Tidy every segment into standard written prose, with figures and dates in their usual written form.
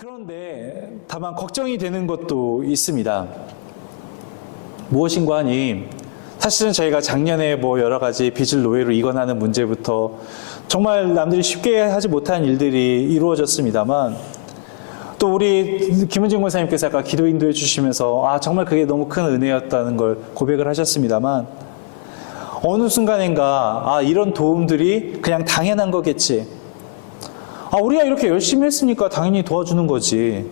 그런데 다만 걱정이 되는 것도 있습니다. 무엇인가 하니 사실은 저희가 작년에 여러 가지 빚을 노예로 이관하는 문제부터 정말 남들이 쉽게 하지 못한 일들이 이루어졌습니다만, 또 우리 김은진 권사님께서 아까 기도 인도해 주시면서 정말 그게 너무 큰 은혜였다는 걸 고백을 하셨습니다만, 어느 순간인가 이런 도움들이 그냥 당연한 거겠지, 우리가 이렇게 열심히 했으니까 당연히 도와주는 거지,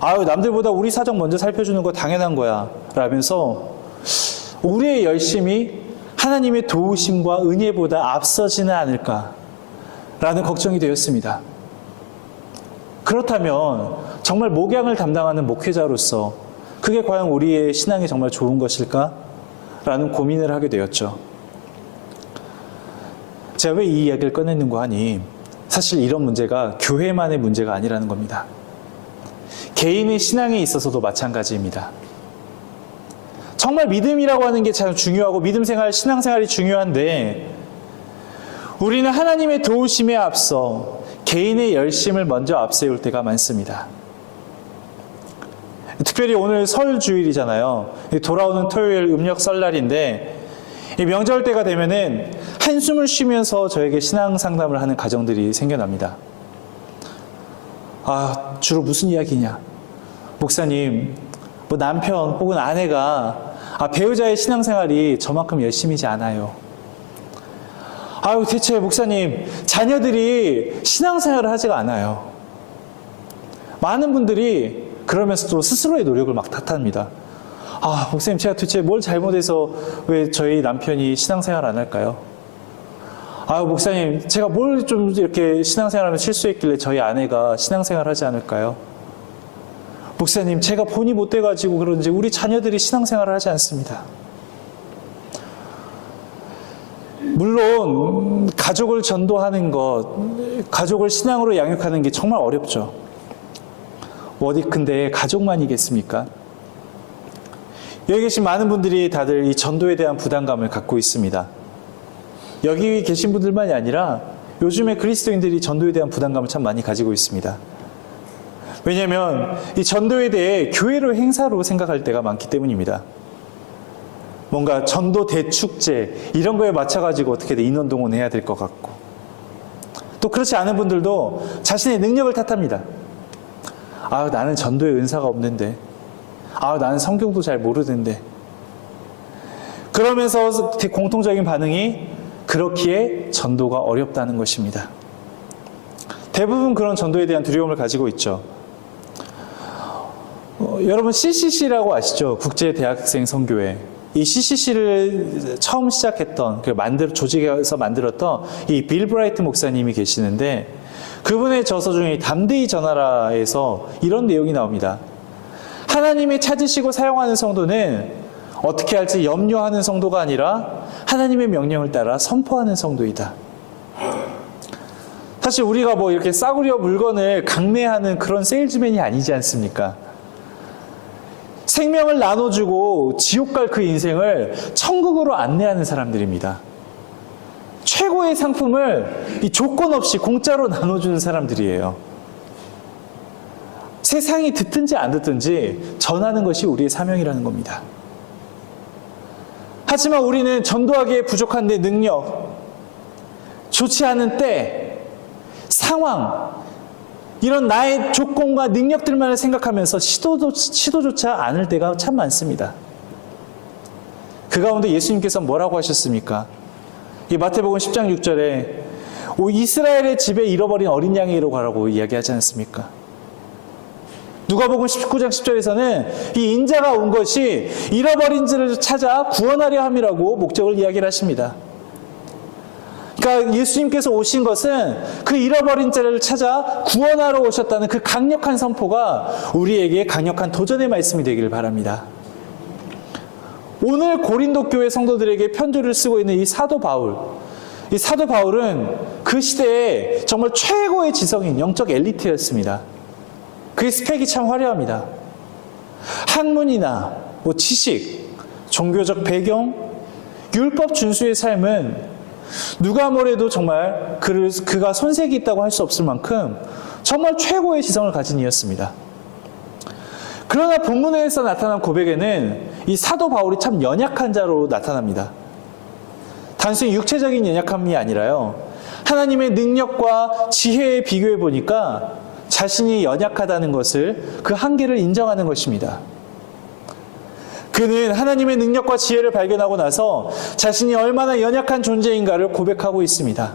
남들보다 우리 사정 먼저 살펴주는 거 당연한 거야 라면서 우리의 열심이 하나님의 도우심과 은혜보다 앞서지는 않을까라는 걱정이 되었습니다. 그렇다면 정말 목양을 담당하는 목회자로서 그게 과연 우리의 신앙에 정말 좋은 것일까? 라는 고민을 하게 되었죠. 제가 왜 이 이야기를 꺼냈는가 하니 사실 이런 문제가 교회만의 문제가 아니라는 겁니다. 개인의 신앙에 있어서도 마찬가지입니다. 정말 믿음이라고 하는 게 참 중요하고 믿음 생활, 신앙 생활이 중요한데 우리는 하나님의 도우심에 앞서 개인의 열심을 먼저 앞세울 때가 많습니다. 특별히 오늘 설 주일이잖아요. 돌아오는 토요일 음력 설날인데 이 명절 때가 되면은 한숨을 쉬면서 저에게 신앙 상담을 하는 가정들이 생겨납니다. 주로 무슨 이야기냐? 목사님, 남편 혹은 아내가 배우자의 신앙생활이 저만큼 열심이지 않아요. 대체 목사님, 자녀들이 신앙생활을 하지가 않아요. 많은 분들이 그러면서 또 스스로의 노력을 막 탓합니다. 목사님, 제가 도대체 뭘 잘못해서 왜 저희 남편이 신앙생활 안 할까요? 목사님, 제가 뭘 좀 이렇게 신앙생활하면 실수했길래 저희 아내가 신앙생활 하지 않을까요? 목사님, 제가 본이 못 돼가지고 그런지 우리 자녀들이 신앙생활을 하지 않습니다. 물론 가족을 전도하는 것, 가족을 신앙으로 양육하는 게 정말 어렵죠. 어디 근데 가족만이겠습니까? 여기 계신 많은 분들이 다들 이 전도에 대한 부담감을 갖고 있습니다. 여기 계신 분들만이 아니라 요즘에 그리스도인들이 전도에 대한 부담감을 참 많이 가지고 있습니다. 왜냐하면 이 전도에 대해 교회로 행사로 생각할 때가 많기 때문입니다. 뭔가 전도 대축제 이런 거에 맞춰가지고 어떻게든 인원동원해야 될 것 같고, 또 그렇지 않은 분들도 자신의 능력을 탓합니다. 나는 전도의 은사가 없는데, 나는 성경도 잘 모르는데. 그러면서 공통적인 반응이 그렇기에 전도가 어렵다는 것입니다. 대부분 그런 전도에 대한 두려움을 가지고 있죠. 여러분 CCC라고 아시죠? 국제대학생 선교회. 이 CCC를 처음 시작했던, 조직에서 만들었던 이 빌 브라이트 목사님이 계시는데, 그분의 저서 중에 담대히 전하라에서 이런 내용이 나옵니다. 하나님이 찾으시고 사용하는 성도는 어떻게 할지 염려하는 성도가 아니라 하나님의 명령을 따라 선포하는 성도이다. 사실 우리가 이렇게 싸구려 물건을 강매하는 그런 세일즈맨이 아니지 않습니까? 생명을 나눠주고 지옥 갈 그 인생을 천국으로 안내하는 사람들입니다. 최고의 상품을 이 조건 없이 공짜로 나눠주는 사람들이에요. 세상이 듣든지 안 듣든지 전하는 것이 우리의 사명이라는 겁니다. 하지만 우리는 전도하기에 부족한 내 능력, 좋지 않은 때, 상황, 이런 나의 조건과 능력들만을 생각하면서 시도조차 않을 때가 참 많습니다. 그 가운데 예수님께서 뭐라고 하셨습니까? 이 마태복음 10장 6절에 이스라엘의 집에 잃어버린 어린 양이로 가라고 이야기하지 않습니까? 누가복음 19장 10절에서는 이 인자가 온 것이 잃어버린 자를 찾아 구원하려 함이라고 목적을 이야기를 하십니다. 그러니까 예수님께서 오신 것은 그 잃어버린 자를 찾아 구원하러 오셨다는 그 강력한 선포가 우리에게 강력한 도전의 말씀이 되기를 바랍니다. 오늘 고린도 교회 성도들에게 편지를 쓰고 있는 이 사도 바울, 이 사도 바울은 그 시대에 정말 최고의 지성인 영적 엘리트였습니다. 그의 스펙이 참 화려합니다. 학문이나 지식, 종교적 배경, 율법 준수의 삶은 누가 뭐래도 정말 그가 손색이 있다고 할 수 없을 만큼 정말 최고의 지성을 가진 이였습니다. 그러나 본문에서 나타난 고백에는 이 사도 바울이 참 연약한 자로 나타납니다. 단순히 육체적인 연약함이 아니라요, 하나님의 능력과 지혜에 비교해 보니까 자신이 연약하다는 것을, 그 한계를 인정하는 것입니다. 그는 하나님의 능력과 지혜를 발견하고 나서 자신이 얼마나 연약한 존재인가를 고백하고 있습니다.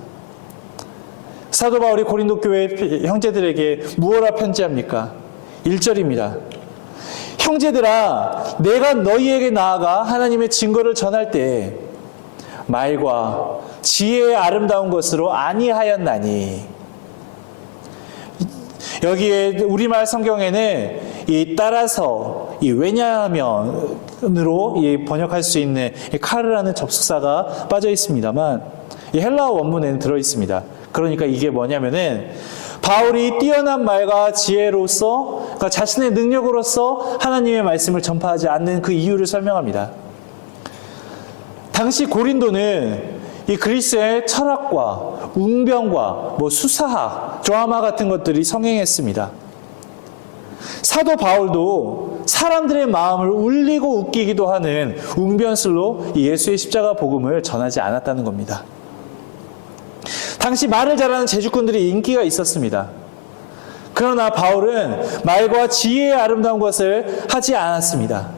사도 바울이 고린도 교회 형제들에게 무엇라 편지합니까? 1절입니다. 형제들아, 내가 너희에게 나아가 하나님의 증거를 전할 때 말과 지혜의 아름다운 것으로 아니하였나니. 여기에 우리말 성경에는 이 따라서 이 왜냐하면으로 번역할 수 있는 이 카르라는 접속사가 빠져 있습니다만, 이 헬라어 원문에는 들어 있습니다. 그러니까 이게 뭐냐면은 바울이 뛰어난 말과 지혜로서, 그러니까 자신의 능력으로서 하나님의 말씀을 전파하지 않는 그 이유를 설명합니다. 당시 고린도는 이 그리스의 철학과 웅변과 수사학, 드라마 같은 것들이 성행했습니다. 사도 바울도 사람들의 마음을 울리고 웃기기도 하는 웅변술로 예수의 십자가 복음을 전하지 않았다는 겁니다. 당시 말을 잘하는 제주꾼들이 인기가 있었습니다. 그러나 바울은 말과 지혜의 아름다운 것을 하지 않았습니다.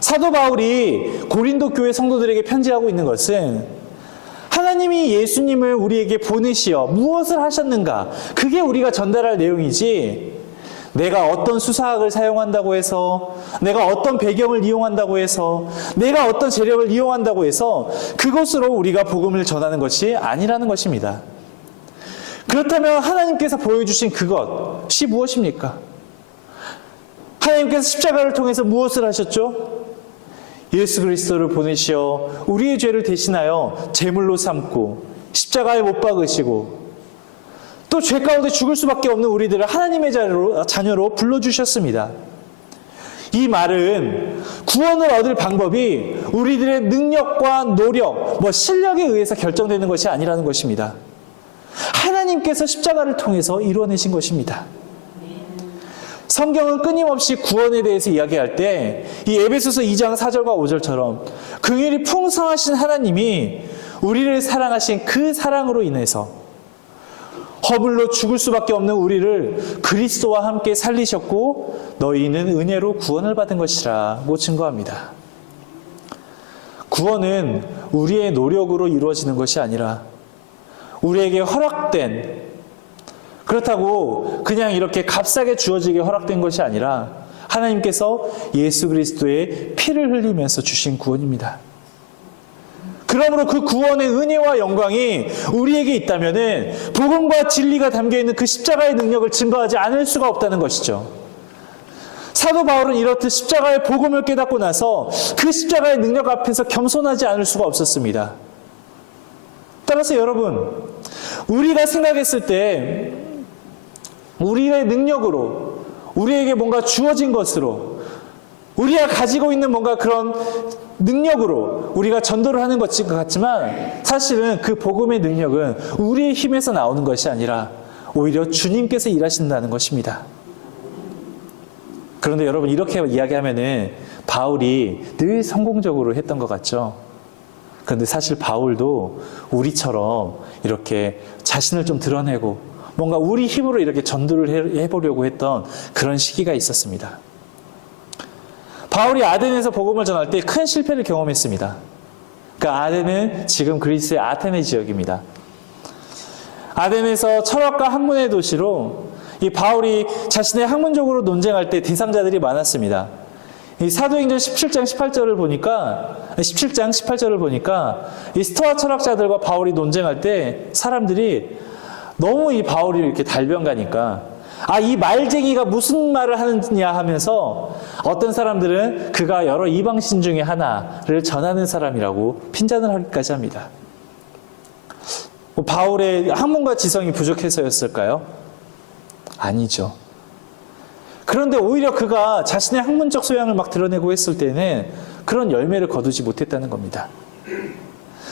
사도 바울이 고린도 교회 성도들에게 편지하고 있는 것은 하나님이 예수님을 우리에게 보내시어 무엇을 하셨는가, 그게 우리가 전달할 내용이지, 내가 어떤 수사학을 사용한다고 해서, 내가 어떤 배경을 이용한다고 해서, 내가 어떤 재력을 이용한다고 해서 그것으로 우리가 복음을 전하는 것이 아니라는 것입니다. 그렇다면 하나님께서 보여주신 그것이 무엇입니까? 하나님께서 십자가를 통해서 무엇을 하셨죠? 예수 그리스도를 보내시어 우리의 죄를 대신하여 제물로 삼고 십자가에 못 박으시고 또 죄 가운데 죽을 수밖에 없는 우리들을 하나님의 자녀로 불러주셨습니다. 이 말은 구원을 얻을 방법이 우리들의 능력과 노력, 실력에 의해서 결정되는 것이 아니라는 것입니다. 하나님께서 십자가를 통해서 이루어내신 것입니다. 성경은 끊임없이 구원에 대해서 이야기할 때 이 에베소서 2장 4절과 5절처럼 긍휼이 풍성하신 하나님이 우리를 사랑하신 그 사랑으로 인해서 허물로 죽을 수밖에 없는 우리를 그리스도와 함께 살리셨고 너희는 은혜로 구원을 받은 것이라고 증거합니다. 구원은 우리의 노력으로 이루어지는 것이 아니라 우리에게 허락된, 그렇다고 그냥 이렇게 값싸게 주어지게 허락된 것이 아니라 하나님께서 예수 그리스도의 피를 흘리면서 주신 구원입니다. 그러므로 그 구원의 은혜와 영광이 우리에게 있다면은 복음과 진리가 담겨있는 그 십자가의 능력을 증거하지 않을 수가 없다는 것이죠. 사도 바울은 이렇듯 십자가의 복음을 깨닫고 나서 그 십자가의 능력 앞에서 겸손하지 않을 수가 없었습니다. 따라서 여러분, 우리가 생각했을 때 우리의 능력으로, 우리에게 뭔가 주어진 것으로, 우리가 가지고 있는 뭔가 그런 능력으로 우리가 전도를 하는 것 같지만 사실은 그 복음의 능력은 우리의 힘에서 나오는 것이 아니라 오히려 주님께서 일하신다는 것입니다. 그런데 여러분, 이렇게 이야기하면은 바울이 늘 성공적으로 했던 것 같죠? 그런데 사실 바울도 우리처럼 이렇게 자신을 좀 드러내고 뭔가 우리 힘으로 이렇게 전도를 해보려고 했던 그런 시기가 있었습니다. 바울이 아덴에서 복음을 전할 때 큰 실패를 경험했습니다. 그러니까 아덴은 지금 그리스의 아테네 지역입니다. 아덴에서 철학과 학문의 도시로 이 바울이 자신의 학문적으로 논쟁할 때 대상자들이 많았습니다. 이 사도행전 17장 18절을 보니까 이 스토아 철학자들과 바울이 논쟁할 때 사람들이 너무 이 바울이 이렇게 달변가니까 이 말쟁이가 무슨 말을 하느냐 하면서 어떤 사람들은 그가 여러 이방신 중에 하나를 전하는 사람이라고 핀잔을 하기까지 합니다. 바울의 학문과 지성이 부족해서였을까요? 아니죠. 그런데 오히려 그가 자신의 학문적 소양을 막 드러내고 했을 때는 그런 열매를 거두지 못했다는 겁니다.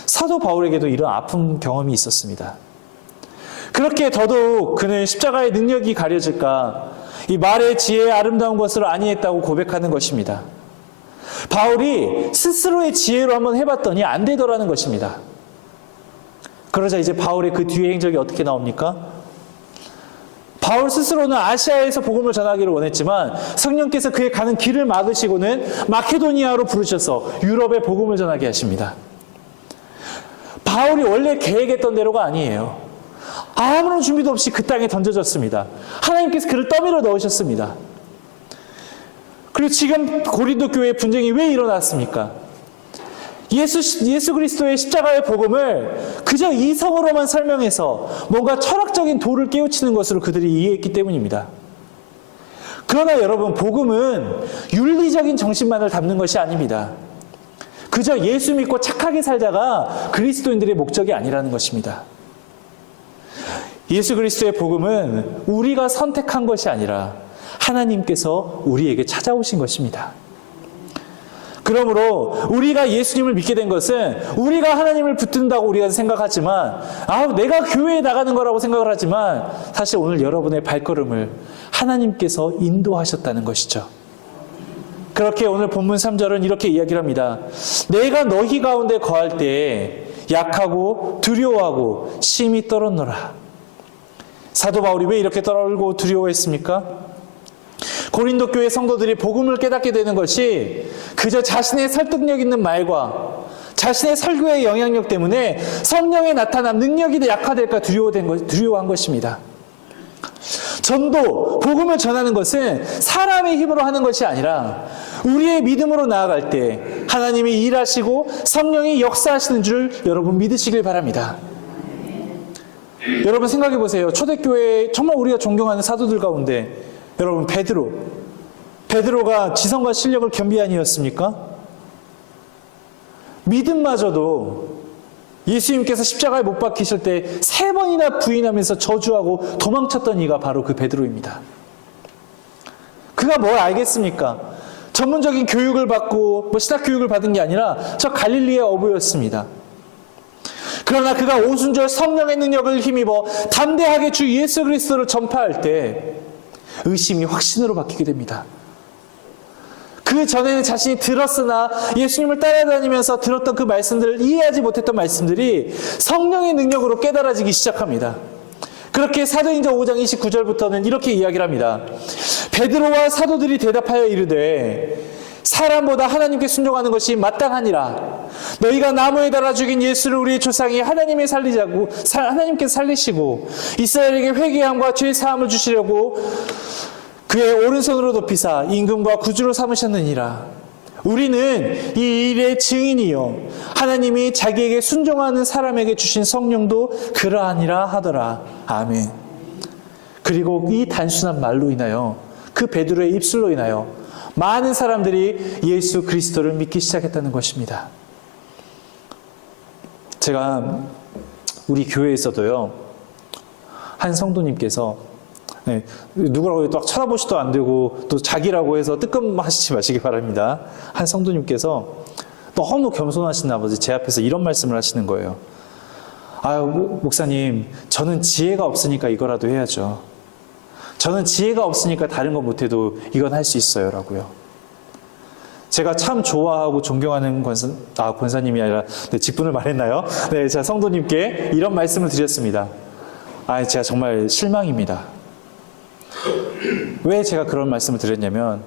사도 바울에게도 이런 아픈 경험이 있었습니다. 그렇게 더더욱 그는 십자가의 능력이 가려질까? 이 말의 지혜의 아름다운 것을 아니했다고 고백하는 것입니다. 바울이 스스로의 지혜로 한번 해봤더니 안 되더라는 것입니다. 그러자 이제 바울의 그 뒤의 행적이 어떻게 나옵니까? 바울 스스로는 아시아에서 복음을 전하기를 원했지만 성령께서 그의 가는 길을 막으시고는 마케도니아로 부르셔서 유럽에 복음을 전하게 하십니다. 바울이 원래 계획했던 대로가 아니에요. 아무런 준비도 없이 그 땅에 던져졌습니다. 하나님께서 그를 떠밀어 넣으셨습니다. 그리고 지금 고린도 교회의 분쟁이 왜 일어났습니까? 예수 그리스도의 십자가의 복음을 그저 이성으로만 설명해서 뭔가 철학적인 도를 깨우치는 것으로 그들이 이해했기 때문입니다. 그러나 여러분, 복음은 윤리적인 정신만을 담는 것이 아닙니다. 그저 예수 믿고 착하게 살자가 그리스도인들의 목적이 아니라는 것입니다. 예수 그리스도의 복음은 우리가 선택한 것이 아니라 하나님께서 우리에게 찾아오신 것입니다. 그러므로 우리가 예수님을 믿게 된 것은 우리가 하나님을 붙든다고 우리가 생각하지만 내가 교회에 나가는 거라고 생각을 하지만 사실 오늘 여러분의 발걸음을 하나님께서 인도하셨다는 것이죠. 그렇게 오늘 본문 3절은 이렇게 이야기를 합니다. 내가 너희 가운데 거할 때에 약하고 두려워하고 심히 떨었노라. 사도 바울이 왜 이렇게 떨고 두려워했습니까? 고린도 교회 성도들이 복음을 깨닫게 되는 것이 그저 자신의 설득력 있는 말과 자신의 설교의 영향력 때문에 성령의 나타남, 능력이 약화될까 두려워한 것입니다. 전도, 복음을 전하는 것은 사람의 힘으로 하는 것이 아니라 우리의 믿음으로 나아갈 때 하나님이 일하시고 성령이 역사하시는 줄 여러분 믿으시길 바랍니다. 여러분 생각해 보세요. 초대교회 정말 우리가 존경하는 사도들 가운데 여러분 베드로가 지성과 실력을 겸비하니였습니까? 믿음마저도 예수님께서 십자가에 못 박히실 때 3번이나 부인하면서 저주하고 도망쳤던 이가 바로 그 베드로입니다. 그가 뭘 알겠습니까? 전문적인 교육을 받고 신학 교육을 받은 게 아니라 저 갈릴리의 어부였습니다. 그러나 그가 오순절 성령의 능력을 힘입어 담대하게 주 예수 그리스도를 전파할 때 의심이 확신으로 바뀌게 됩니다. 그 전에는 자신이 들었으나 예수님을 따라다니면서 들었던 그 말씀들을 이해하지 못했던 말씀들이 성령의 능력으로 깨달아지기 시작합니다. 그렇게 사도행전 5장 29절부터는 이렇게 이야기를 합니다. 베드로와 사도들이 대답하여 이르되 사람보다 하나님께 순종하는 것이 마땅하니라. 너희가 나무에 달아 죽인 예수를 우리의 조상이 하나님께서 살리시고 이스라엘에게 회개함과 죄 사함을 주시려고 그의 오른손으로 높이사 임금과 구주로 삼으셨느니라. 우리는 이 일의 증인이요 하나님이 자기에게 순종하는 사람에게 주신 성령도 그러하니라 하더라. 아멘. 그리고 이 단순한 말로 인하여 그 베드로의 입술로 인하여 많은 사람들이 예수 그리스도를 믿기 시작했다는 것입니다. 제가 우리 교회에서도요, 한 성도님께서 누구라고 딱 쳐다보지도 안 되고 또 자기라고 해서 뜨끔하시지 마시기 바랍니다. 한 성도님께서 너무 겸손하신 아버지 제 앞에서 이런 말씀을 하시는 거예요. 목사님, 저는 지혜가 없으니까 이거라도 해야죠. 저는 지혜가 없으니까 다른 거 못해도 이건 할 수 있어요 라고요. 제가 참 좋아하고 존경하는 권사님이 아니라 직분을 말했나요? 제가 성도님께 이런 말씀을 드렸습니다. 제가 정말 실망입니다. 왜 제가 그런 말씀을 드렸냐면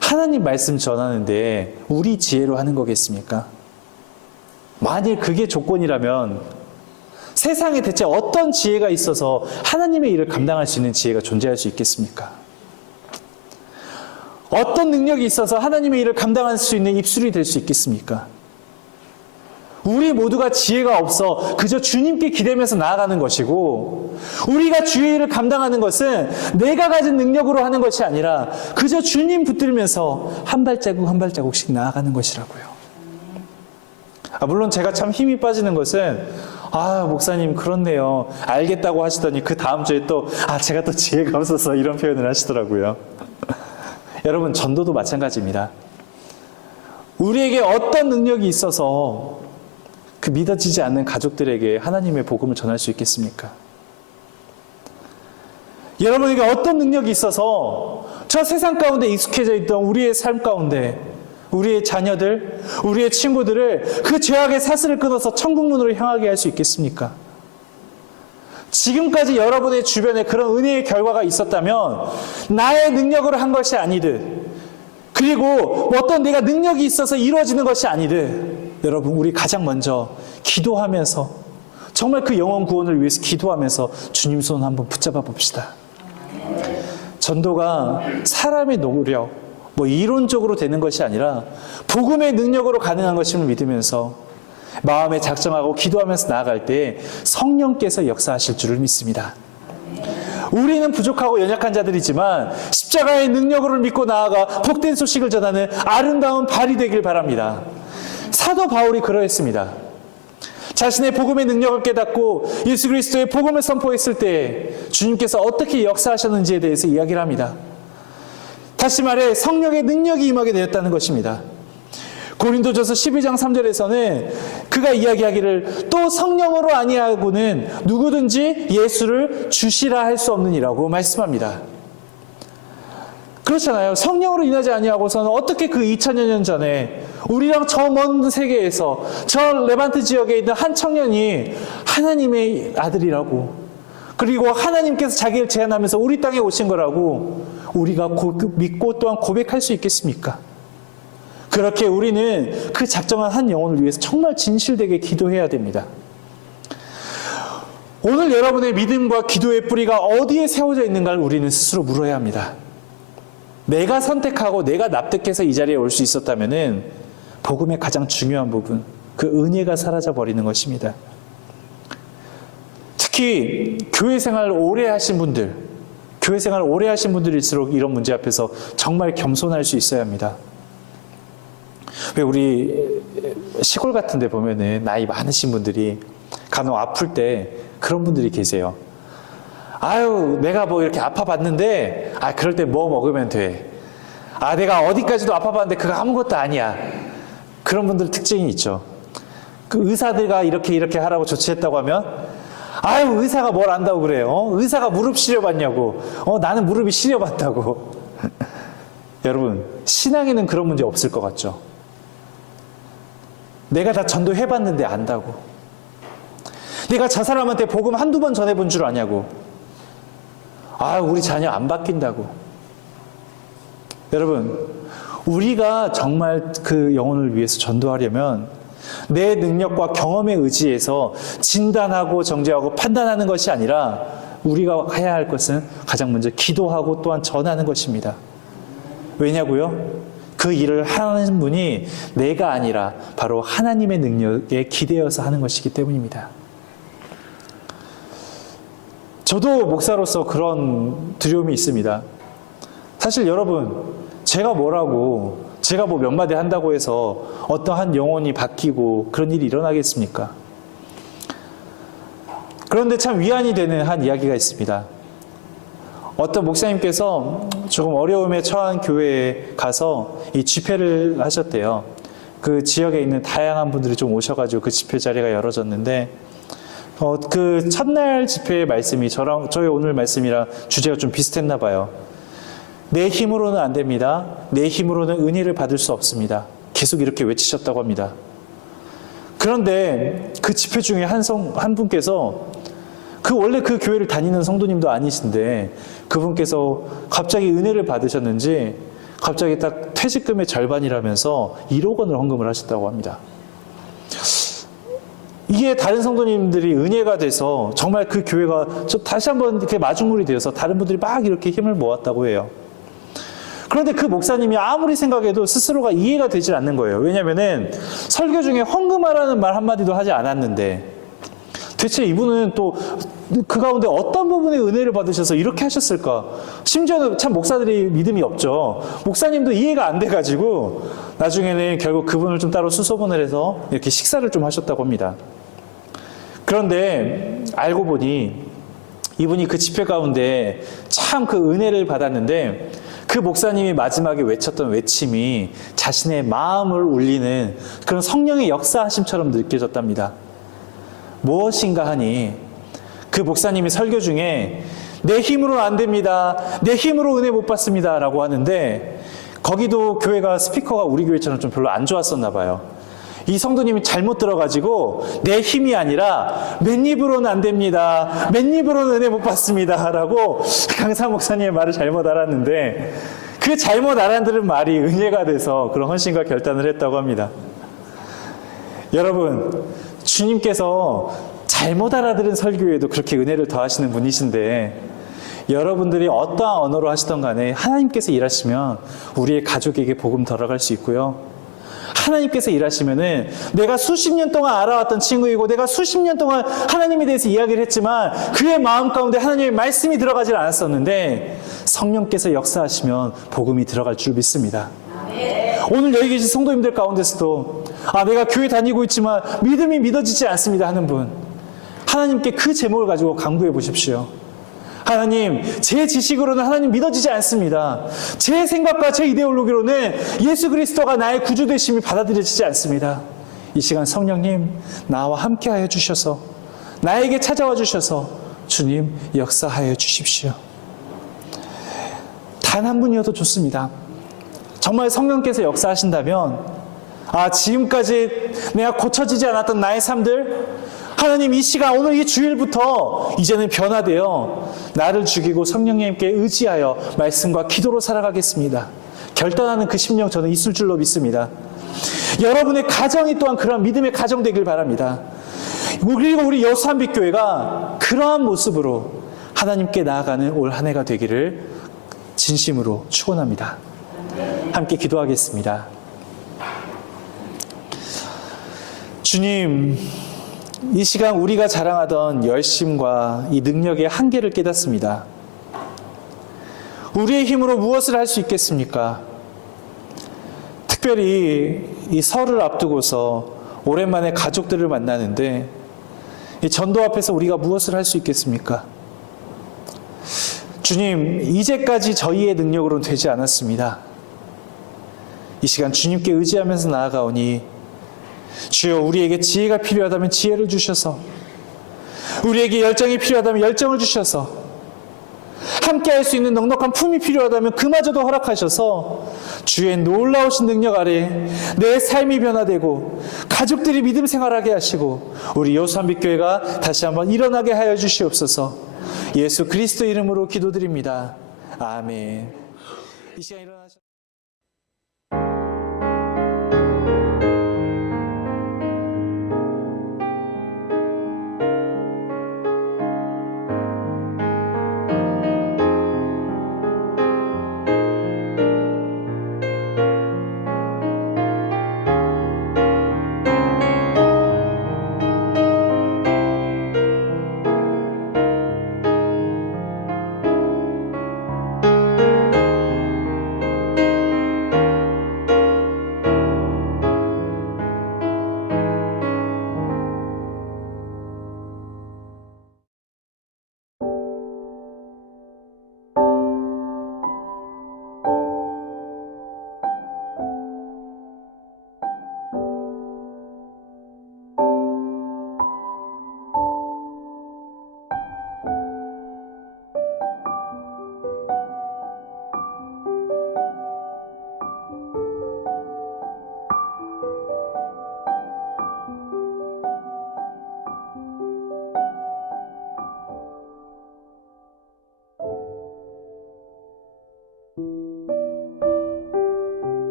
하나님 말씀 전하는데 우리 지혜로 하는 거겠습니까? 만일 그게 조건이라면 세상에 대체 어떤 지혜가 있어서 하나님의 일을 감당할 수 있는 지혜가 존재할 수 있겠습니까? 어떤 능력이 있어서 하나님의 일을 감당할 수 있는 입술이 될 수 있겠습니까? 우리 모두가 지혜가 없어 그저 주님께 기대면서 나아가는 것이고 우리가 주의 일을 감당하는 것은 내가 가진 능력으로 하는 것이 아니라 그저 주님 붙들면서 한 발자국 한 발자국씩 나아가는 것이라고요. 물론 제가 참 힘이 빠지는 것은 목사님 그렇네요. 알겠다고 하시더니 그 다음 주에 또 제가 또 지혜가 없어서 이런 표현을 하시더라고요. 여러분 전도도 마찬가지입니다. 우리에게 어떤 능력이 있어서 그 믿어지지 않는 가족들에게 하나님의 복음을 전할 수 있겠습니까? 여러분에게 어떤 능력이 있어서 저 세상 가운데 익숙해져 있던 우리의 삶 가운데 우리의 자녀들, 우리의 친구들을 그 죄악의 사슬을 끊어서 천국문으로 향하게 할 수 있겠습니까? 지금까지 여러분의 주변에 그런 은혜의 결과가 있었다면 나의 능력으로 한 것이 아니듯, 그리고 어떤 내가 능력이 있어서 이루어지는 것이 아니듯, 여러분 우리 가장 먼저 기도하면서 정말 그 영혼 구원을 위해서 기도하면서 주님 손 한번 붙잡아 봅시다. 전도가 사람의 노력, 이론적으로 되는 것이 아니라 복음의 능력으로 가능한 것임을 믿으면서 마음에 작정하고 기도하면서 나아갈 때 성령께서 역사하실 줄을 믿습니다. 우리는 부족하고 연약한 자들이지만 십자가의 능력으로 믿고 나아가 복된 소식을 전하는 아름다운 발이 되길 바랍니다. 사도 바울이 그러했습니다. 자신의 복음의 능력을 깨닫고 예수 그리스도의 복음을 선포했을 때 주님께서 어떻게 역사하셨는지에 대해서 이야기를 합니다. 다시 말해 성령의 능력이 임하게 되었다는 것입니다. 고린도전서 12장 3절에서는 그가 이야기하기를 또 성령으로 아니하고는 누구든지 예수를 주시라 할 수 없느니라고 말씀합니다. 그렇잖아요. 성령으로 인하지 아니하고서는 어떻게 그 2000여 년 전에 우리랑 저 먼 세계에서 저 레반트 지역에 있는 한 청년이 하나님의 아들이라고, 그리고 하나님께서 자기를 제안하면서 우리 땅에 오신 거라고 우리가 믿고 또한 고백할 수 있겠습니까? 그렇게 우리는 그 작정한 한 영혼을 위해서 정말 진실되게 기도해야 됩니다. 오늘 여러분의 믿음과 기도의 뿌리가 어디에 세워져 있는가를 우리는 스스로 물어야 합니다. 내가 선택하고 내가 납득해서 이 자리에 올 수 있었다면은 복음의 가장 중요한 부분, 그 은혜가 사라져 버리는 것입니다. 특히 교회 생활을 오래 하신 분들, 교회 생활을 오래 하신 분들일수록 이런 문제 앞에서 정말 겸손할 수 있어야 합니다. 왜 우리 시골 같은 데 보면은 나이 많으신 분들이 간혹 아플 때 그런 분들이 계세요. 아유, 내가 이렇게 아파봤는데, 그럴 때 뭐 먹으면 돼. 내가 어디까지도 아파봤는데 그거 아무것도 아니야. 그런 분들 특징이 있죠. 그 의사들과 이렇게 하라고 조치했다고 하면, 아유, 의사가 뭘 안다고 그래요. 의사가 무릎 시려봤냐고. 나는 무릎이 시려봤다고. 여러분, 신앙에는 그런 문제 없을 것 같죠? 내가 다 전도해봤는데 안다고. 내가 저 사람한테 복음 한두 번 전해본 줄 아냐고. 우리 자녀 안 바뀐다고. 여러분, 우리가 정말 그 영혼을 위해서 전도하려면 내 능력과 경험에 의지해서 진단하고 정죄하고 판단하는 것이 아니라 우리가 해야 할 것은 가장 먼저 기도하고 또한 전하는 것입니다. 왜냐고요? 그 일을 하는 분이 내가 아니라 바로 하나님의 능력에 기대어서 하는 것이기 때문입니다. 저도 목사로서 그런 두려움이 있습니다. 사실 여러분, 제가 몇 마디 한다고 해서 어떠한 영혼이 바뀌고 그런 일이 일어나겠습니까? 그런데 참 위안이 되는 한 이야기가 있습니다. 어떤 목사님께서 조금 어려움에 처한 교회에 가서 이 집회를 하셨대요. 그 지역에 있는 다양한 분들이 좀 오셔가지고 그 집회 자리가 열어졌는데, 그 첫날 집회의 말씀이 저희 오늘 말씀이랑 주제가 좀 비슷했나 봐요. 내 힘으로는 안 됩니다. 내 힘으로는 은혜를 받을 수 없습니다. 계속 이렇게 외치셨다고 합니다. 그런데 그 집회 중에 한 분께서 원래 그 교회를 다니는 성도님도 아니신데 그분께서 갑자기 은혜를 받으셨는지 갑자기 딱 퇴직금의 절반이라면서 1억 원을 헌금을 하셨다고 합니다. 이게 다른 성도님들이 은혜가 돼서 정말 그 교회가 다시 한번 이렇게 마중물이 되어서 다른 분들이 막 이렇게 힘을 모았다고 해요. 그런데 그 목사님이 아무리 생각해도 스스로가 이해가 되질 않는 거예요. 왜냐면은 설교 중에 헌금하라는 말 한마디도 하지 않았는데 대체 이분은 또 그 가운데 어떤 부분에 은혜를 받으셔서 이렇게 하셨을까? 심지어는 참 목사들이 믿음이 없죠. 목사님도 이해가 안 돼가지고 나중에는 결국 그분을 좀 따로 수소문을 해서 이렇게 식사를 좀 하셨다고 합니다. 그런데 알고 보니 이분이 그 집회 가운데 참 그 은혜를 받았는데 그 목사님이 마지막에 외쳤던 외침이 자신의 마음을 울리는 그런 성령의 역사하심처럼 느껴졌답니다. 무엇인가 하니 그 목사님이 설교 중에 내 힘으로는 안 됩니다. 내 힘으로 은혜 못 받습니다. 라고 하는데 거기도 교회가 스피커가 우리 교회처럼 좀 별로 안 좋았었나 봐요. 이 성도님이 잘못 들어가지고 내 힘이 아니라 맨입으로는 안 됩니다. 맨입으로는 은혜 못 받습니다. 라고 강사 목사님의 말을 잘못 알았는데 그 잘못 알아들은 말이 은혜가 돼서 그런 헌신과 결단을 했다고 합니다. 여러분, 주님께서 잘못 알아들은 설교에도 그렇게 은혜를 더하시는 분이신데 여러분들이 어떠한 언어로 하시던 간에 하나님께서 일하시면 우리의 가족에게 복음 덜어갈 수 있고요. 하나님께서 일하시면은 내가 수십 년 동안 알아왔던 친구이고 내가 수십 년 동안 하나님에 대해서 이야기를 했지만 그의 마음 가운데 하나님의 말씀이 들어가질 않았었는데 성령께서 역사하시면 복음이 들어갈 줄 믿습니다. 오늘 여기 계신 성도님들 가운데서도 내가 교회 다니고 있지만 믿음이 믿어지지 않습니다 하는 분, 하나님께 그 제목을 가지고 간구해 보십시오. 하나님, 제 지식으로는 하나님 믿어지지 않습니다. 제 생각과 제 이데올로기로는 예수 그리스도가 나의 구주 되심이 받아들여지지 않습니다. 이 시간 성령님, 나와 함께하여 주셔서 나에게 찾아와 주셔서 주님 역사하여 주십시오. 단 한 분이어도 좋습니다. 정말 성령께서 역사하신다면 지금까지 내가 고쳐지지 않았던 나의 삶들, 하나님 이 시간 오늘 이 주일부터 이제는 변화되어 나를 죽이고 성령님께 의지하여 말씀과 기도로 살아가겠습니다. 결단하는 그 심령 저는 있을 줄로 믿습니다. 여러분의 가정이 또한 그런 믿음의 가정 되길 바랍니다. 그리고 우리 여수한빛교회가 그러한 모습으로 하나님께 나아가는 올 한 해가 되기를 진심으로 축원합니다. 함께 기도하겠습니다. 주님, 이 시간 우리가 자랑하던 열심과 이 능력의 한계를 깨닫습니다. 우리의 힘으로 무엇을 할 수 있겠습니까? 특별히 이 설을 앞두고서 오랜만에 가족들을 만나는데 이 전도 앞에서 우리가 무엇을 할 수 있겠습니까? 주님, 이제까지 저희의 능력으로는 되지 않았습니다. 이 시간 주님께 의지하면서 나아가오니 주여, 우리에게 지혜가 필요하다면 지혜를 주셔서, 우리에게 열정이 필요하다면 열정을 주셔서, 함께 할 수 있는 넉넉한 품이 필요하다면 그마저도 허락하셔서 주의 놀라우신 능력 아래 내 삶이 변화되고 가족들이 믿음 생활하게 하시고 우리 여수한빛교회가 다시 한번 일어나게 하여 주시옵소서. 예수 그리스도 이름으로 기도드립니다. 아멘. 이 시간 일어나셔